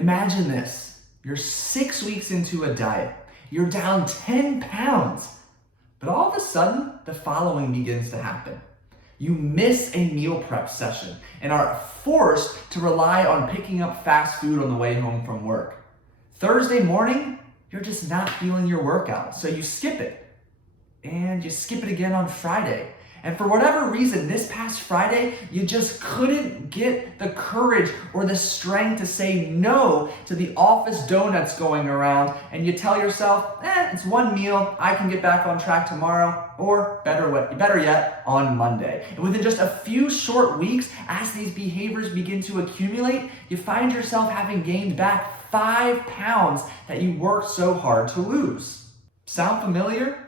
Imagine this. You're 6 weeks into a diet. You're down 10 pounds. But all of a sudden, the following begins to happen. You miss a meal prep session and are forced to rely on picking up fast food on the way home from work. Thursday morning, you're just not feeling your workout, so you skip it. And you skip it again on Friday. And for whatever reason, this past Friday, you just couldn't get the courage or the strength to say no to the office donuts going around, and you tell yourself, it's one meal, I can get back on track tomorrow, or better yet, on Monday. And within just a few short weeks, as these behaviors begin to accumulate, you find yourself having gained back 5 pounds that you worked so hard to lose. Sound familiar?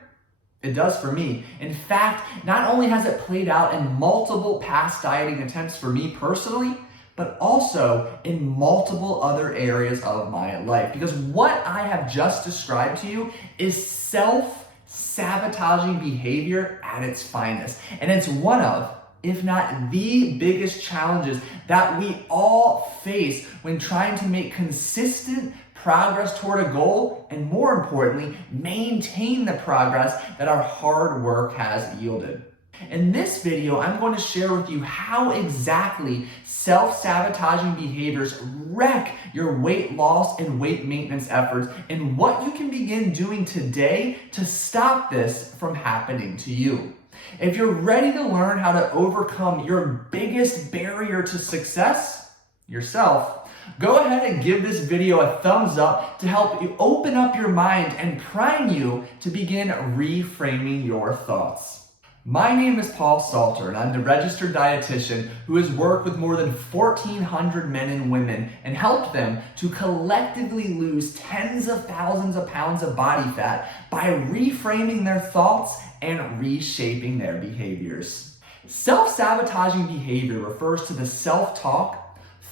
It does for me. In fact, not only has it played out in multiple past dieting attempts for me personally, but also in multiple other areas of my life. Because what I have just described to you is self-sabotaging behavior at its finest. And it's one of, if not the biggest challenges that we all face when trying to make consistent progress toward a goal, and more importantly, maintain the progress that our hard work has yielded. In this video, I'm going to share with you how exactly self-sabotaging behaviors wreck your weight loss and weight maintenance efforts, and what you can begin doing today to stop this from happening to you. If you're ready to learn how to overcome your biggest barrier to success, yourself, go ahead and give this video a thumbs up to help you open up your mind and prime you to begin reframing your thoughts. My name is Paul Salter, and I'm the registered dietitian who has worked with more than 1,400 men and women and helped them to collectively lose tens of thousands of pounds of body fat by reframing their thoughts and reshaping their behaviors. Self-sabotaging behavior refers to the self-talk,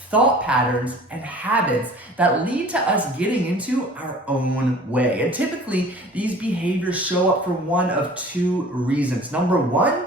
thought patterns, and habits that lead to us getting into our own way. And typically, these behaviors show up for one of two reasons. Number one,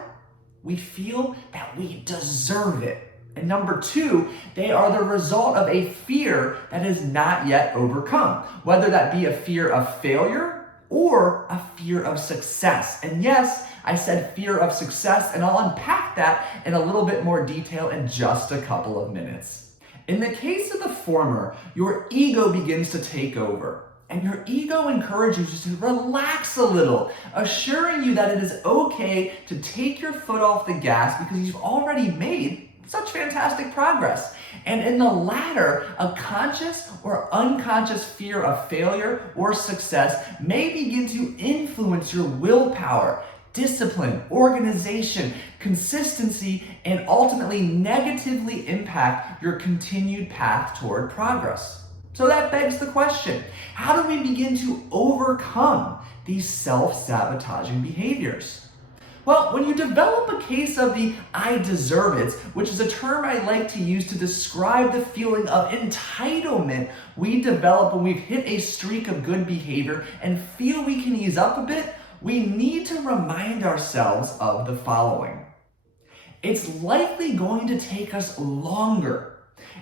we feel that we deserve it. And number two, they are the result of a fear that is not yet overcome, whether that be a fear of failure or a fear of success. And yes, I said fear of success, and I'll unpack that in a little bit more detail in just a couple of minutes. In the case of the former, your ego begins to take over, and your ego encourages you to relax a little, assuring you that it is okay to take your foot off the gas because you've already made such fantastic progress. And in the latter, a conscious or unconscious fear of failure or success may begin to influence your willpower, discipline, organization, consistency, and ultimately negatively impact your continued path toward progress. So that begs the question, how do we begin to overcome these self-sabotaging behaviors? Well, when you develop a case of the I deserve it, which is a term I like to use to describe the feeling of entitlement we develop when we've hit a streak of good behavior and feel we can ease up a bit, we need to remind ourselves of the following. It's likely going to take us longer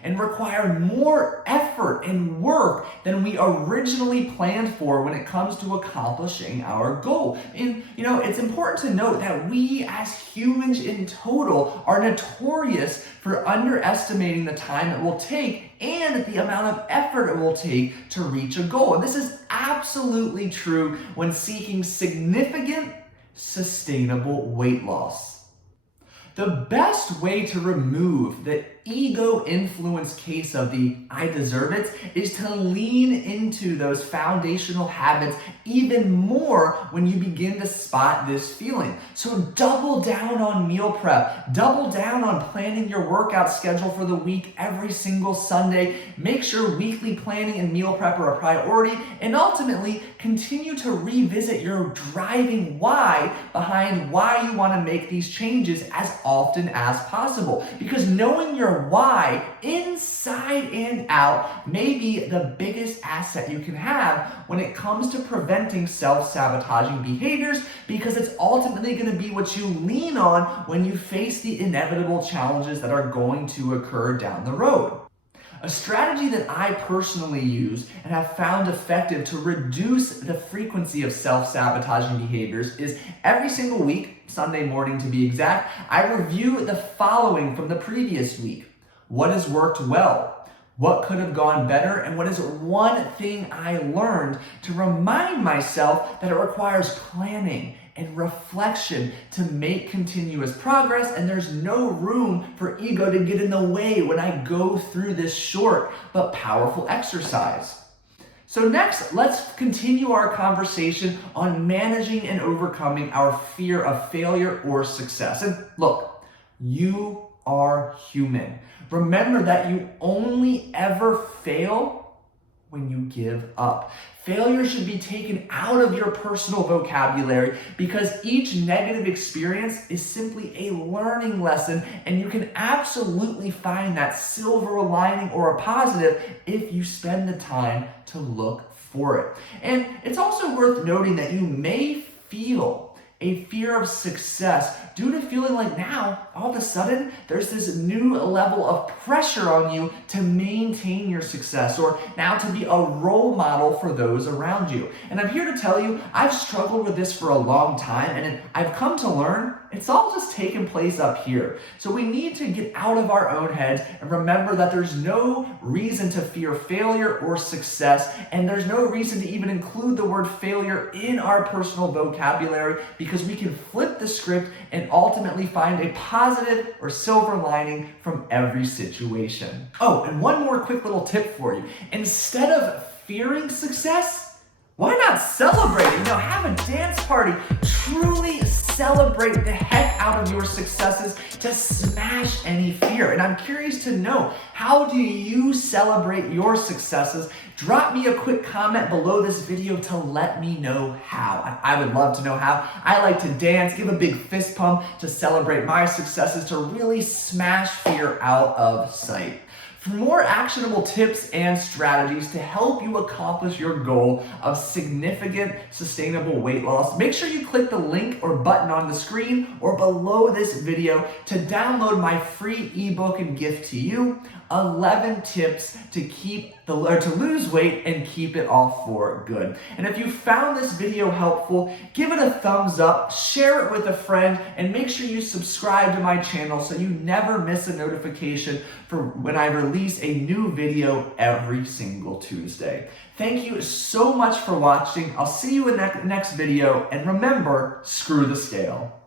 and require more effort and work than we originally planned for when it comes to accomplishing our goal. And it's important to note that we as humans in total are notorious for underestimating the time it will take and the amount of effort it will take to reach a goal. And this is absolutely true when seeking significant, sustainable weight loss. The best way to remove the ego-influenced case of the I deserve it is to lean into those foundational habits even more when you begin to spot this feeling. So double down on meal prep, double down on planning your workout schedule for the week every single Sunday, make sure weekly planning and meal prep are a priority, and ultimately continue to revisit your driving why behind why you want to make these changes as often as possible. Because knowing your why inside and out may be the biggest asset you can have when it comes to preventing self-sabotaging behaviors, because it's ultimately going to be what you lean on when you face the inevitable challenges that are going to occur down the road. A strategy that I personally use and have found effective to reduce the frequency of self-sabotaging behaviors is every single week, Sunday morning to be exact, I review the following from the previous week. What has worked well? What could have gone better? And what is one thing I learned to remind myself that it requires planning and reflection to make continuous progress, and there's no room for ego to get in the way when I go through this short but powerful exercise. So next, let's continue our conversation on managing and overcoming our fear of failure or success. And look, you are human. Remember that you only ever fail when you give up. Failure should be taken out of your personal vocabulary because each negative experience is simply a learning lesson, and you can absolutely find that silver lining or a positive if you spend the time to look for it. And it's also worth noting that you may feel a fear of success due to feeling like now, all of a sudden, there's this new level of pressure on you to maintain your success, or now to be a role model for those around you. And I'm here to tell you, I've struggled with this for a long time, and I've come to learn it's all just taking place up here. So we need to get out of our own heads and remember that there's no reason to fear failure or success, and there's no reason to even include the word failure in our personal vocabulary, because we can flip the script and ultimately find a positive or silver lining from every situation. Oh, and one more quick little tip for you. Instead of fearing success, why not celebrate it? Have a dance party. Truly celebrate the heck out of your successes to smash any fear. And I'm curious to know, how do you celebrate your successes? Drop me a quick comment below this video to let me know how. I would love to know how. I like to dance, give a big fist pump to celebrate my successes, to really smash fear out of sight. For more actionable tips and strategies to help you accomplish your goal of significant, sustainable weight loss, make sure you click the link or button on the screen or below this video to download my free ebook and gift to you, 11 tips to lose weight and keep it off for good. And if you found this video helpful, give it a thumbs up, share it with a friend, and make sure you subscribe to my channel so you never miss a notification for when I release a new video every single Tuesday. Thank you so much for watching. I'll see you in the next video, and remember, screw the scale.